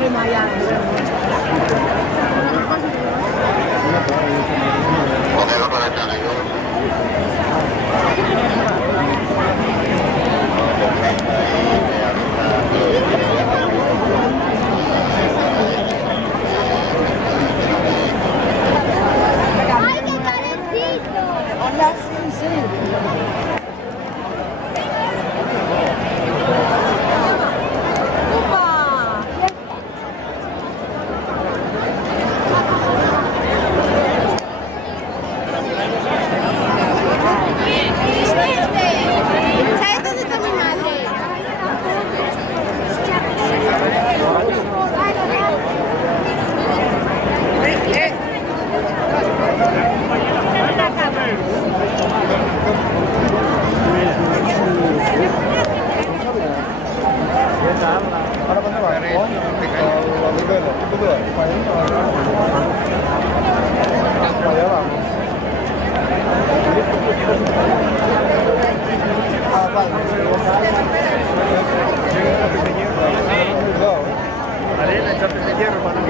¡Ay, qué calentito! Hola, sí, sí. ¿Sabes dónde está mi madre? ¿Ahora cuándo va? Allá vamos. Ah, vale. Arena, chapes de hierro para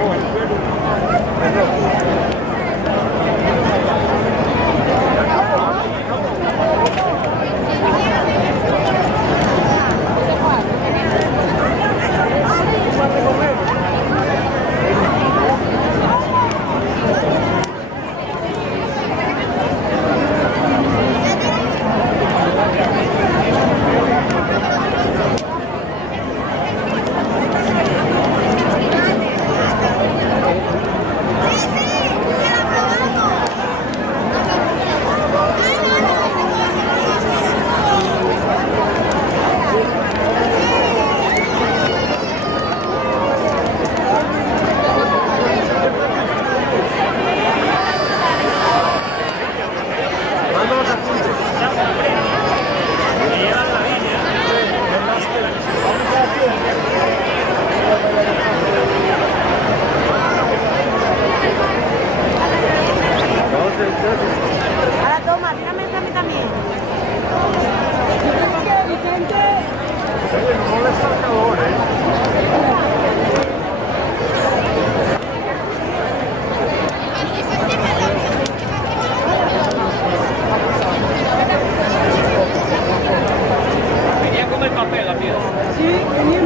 Ahora toma, tírame a mí también. Oye, no molesta el calor, Venía con el papel, la piedra. Sí, venía.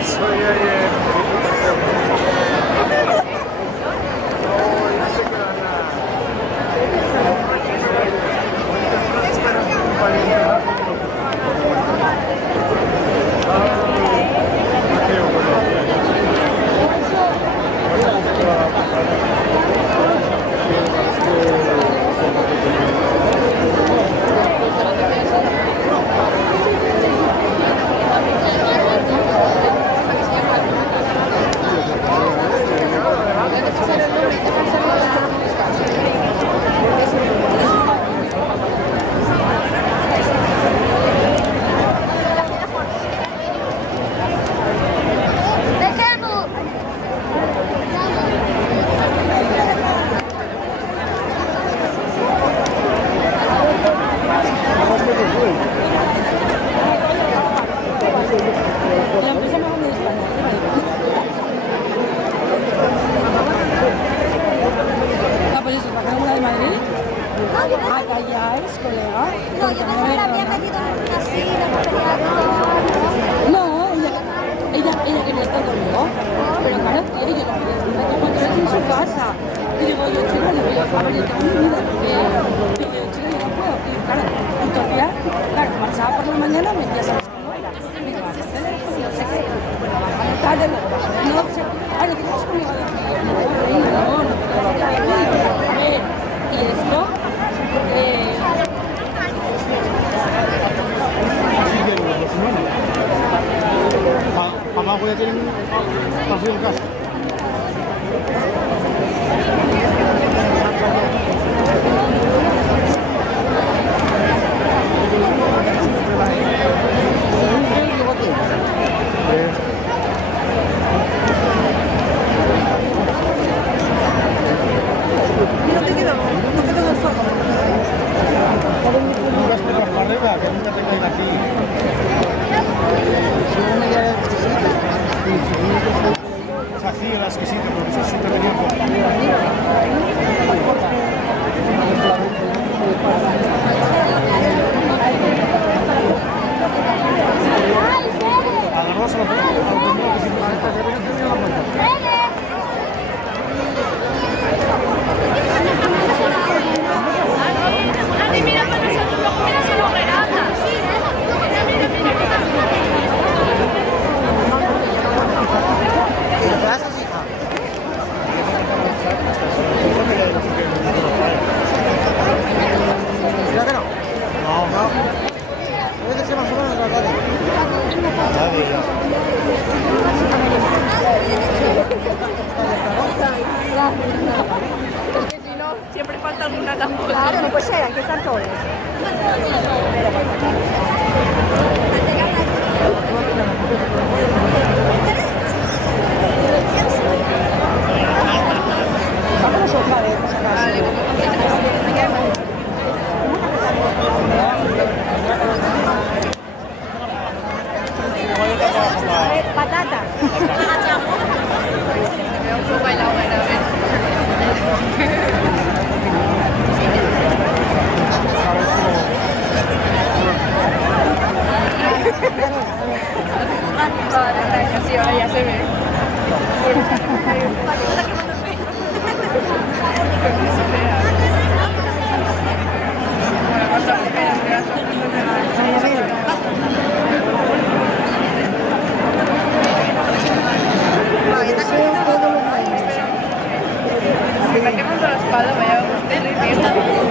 Eso ya es. La empresa más grande de España. Ah, pues eso, para una de Madrid. Ah, ya es, colega. No, yo pensé que la había metido en una silla, No, ella quería estar conmigo. Pero claro, quiere que la encontré en su casa. Y digo, yo chica, le voy a ver, yo tengo mi vida. Porque yo, chica, yo no puedo. Y claro, en Turquía, claro, marchaba por la mañana, ya sabes cómo era. Digo, a hacer no sé qué. Tarde, no sé. Ay, no tienes conmigo de aquí. No, reina, no. A ver, y esto, Abajo ya tienen vacío en casa. Me metemos la espalda, vaya usted,